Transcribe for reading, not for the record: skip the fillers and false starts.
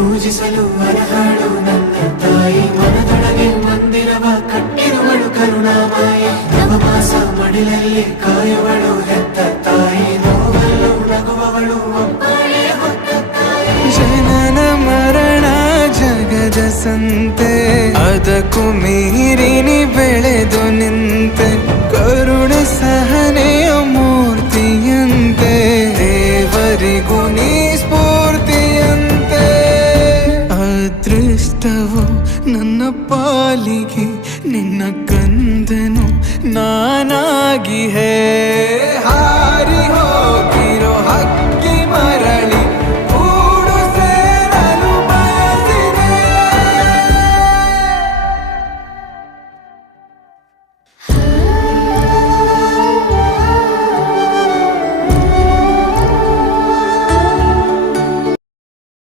ಪೂಜಿಸಲು ಅರ್ಹಳು ನನ್ನ ತಾಯಿ ಮನದೊಳಗೆ ಮಂದಿರವ ಕಟ್ಟಿರುವಳು ಕರುಣಾಮಾಯಿ ನವಮಾಸ ಮಡಿಲಲ್ಲಿ ಕಾಯುವಳು ಹೆತ್ತ ತಾಯಿ ನೋವಲ್ಲೂ ನಗುವವಳು ಒಬ್ಬಳೇ ಹೊತ್ತ ತಾಯಿ ಜನನ ಮರಣ ಜಗದ ಸಂತೆ ಅದಕ್ಕೂ ಮೀರಿನಿ ಬೆಳೆದು ನಿಂತೆ ಕರುಣೆ ಸಹನೆಯ ಮೂರ್ತಿಯಂತೆ ದೇವರಿಗೂ